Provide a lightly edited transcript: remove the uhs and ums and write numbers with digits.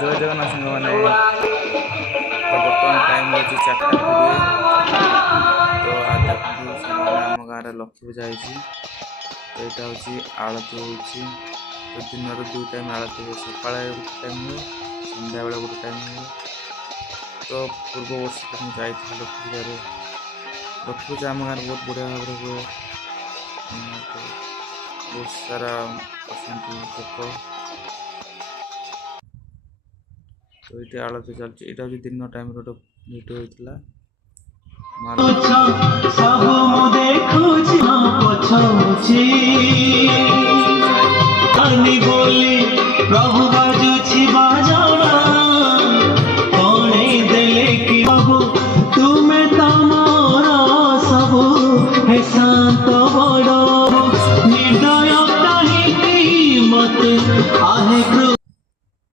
जय जगन्नाथ संग मैंने तो बर्तमान टाइम हो 4:20 तो आज देखो आम गाँव लक्ष्मी पूजा होती तो यहाँ हूँ आलती हो दिन दु टाइम आलती हुए सका गोटे टाइम हुए सन्ध्या बेले गोटे टाइम हुए तो पूर्व वर्ष तो मुझे लक्ष्मी पूजा लक्ष्मी पूजा आम गाँव बहुत बढ़िया भाव में हुए तो बहुत सारा लोक तो ये आलती चलती यहाँ हूँ दिन टाइम गोटे भिडियो होता प्रभु बाजुछि